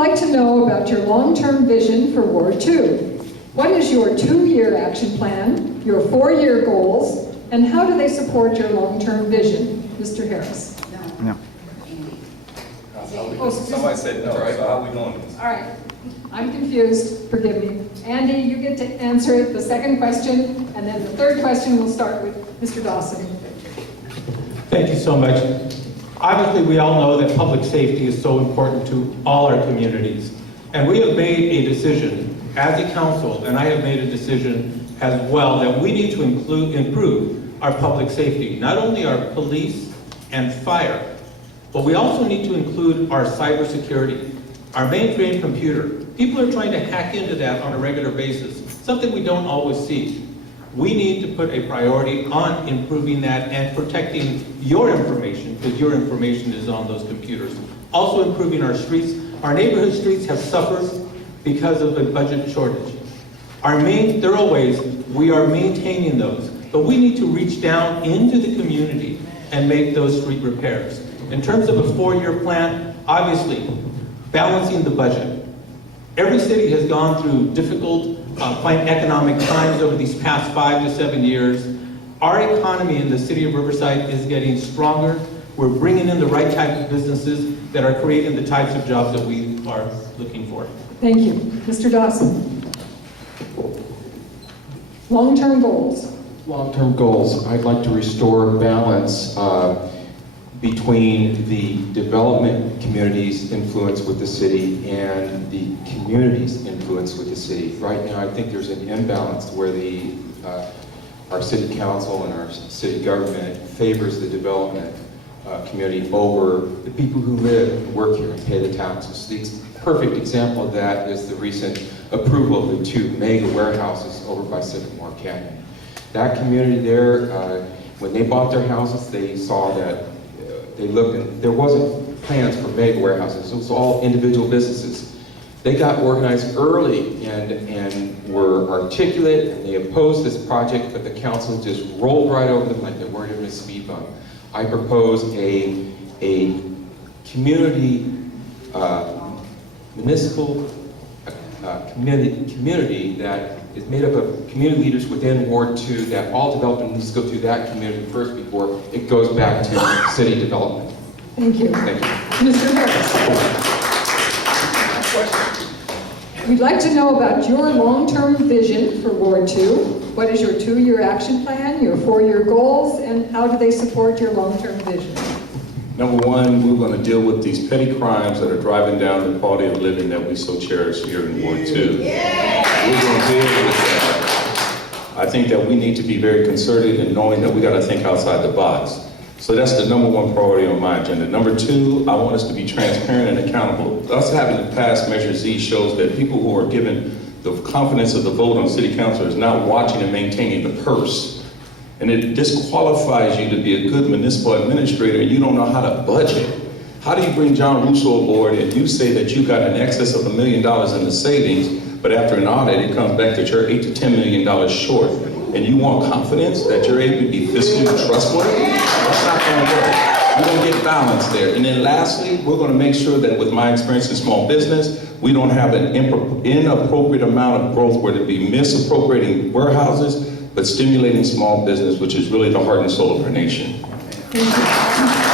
like to know about your long-term vision for Ward 2. What is your 2-year action plan, your 4-year goals, and how do they support your long-term vision? Mr. Harris. No. Somebody said no, so how are we doing this? All right, I'm confused, forgive me. Andy, you get to answer the second question, and then the third question will start with Mr. Dawson. Thank you so much. Obviously, we all know that public safety is so important to all our communities. And we have made a decision as a council, and I have made a decision as well, that we need to improve our public safety, not only our police and fire, but we also need to include our cybersecurity, our mainframe computer. People are trying to hack into that on a regular basis, something we don't always see. We need to put a priority on improving that and protecting your information, because your information is on those computers. Also improving our streets. Our neighborhood streets have suffered because of the budget shortage. Our main thoroughways, we are maintaining those, but we need to reach down into the community and make those street repairs. In terms of a 4-year plan, obviously, balancing the budget. Every city has gone through difficult economic times over these past 5 to 7 years. Our economy in the city of Riverside is getting stronger. We're bringing in the right type of businesses that are creating the types of jobs that we are looking for. Thank you. Mr. Dawson. Long-term goals. Long-term goals. I'd like to restore balance between the development community's influence with the city and the community's influence with the city. Right now, I think there's an imbalance where our city council and our city government favors the development community over the people who live and work here and pay the taxes. The perfect example of that is the recent approval of the 2 mega warehouses over by Sycamore Canyon. That community there, when they bought their houses, they saw that they looked and there wasn't plans for mega warehouses. It was all individual businesses. They got organized early and were articulate, and they opposed this project, but the council just rolled right over them like they weren't even a speed bump. I propose a community, municipal community that is made up of community leaders within Ward 2, that all development needs to go through that community first before it goes back to city development. Thank you. Thank you. Mr. Harris. We'd like to know about your long-term vision for Ward 2. What is your 2-year action plan, your 4-year goals, and how do they support your long-term vision? Number one, we're going to deal with these petty crimes that are driving down the quality of living that we so cherish here in Ward 2. We're going to deal with that. I think that we need to be very concerted in knowing that we got to think outside the box. So that's the number one priority on my agenda. Number two, I want us to be transparent and accountable. Us having to pass Measure Z shows that people who are given the confidence of the vote on city council is not watching and maintaining the purse. And it disqualifies you to be a good municipal administrator and you don't know how to budget. How do you bring John Russo aboard and you say that you got an excess of $1 million in the savings, but after an audit it comes back that you're $8 to $10 million short, and you want confidence that you're able to be fiscally trustworthy? That's not going to work. We're going to get balance there. And then lastly, we're going to make sure that with my experience in small business, we don't have an inappropriate amount of growth where to be misappropriating warehouses, but stimulating small business, which is really the heart and soul of our nation. Thank you.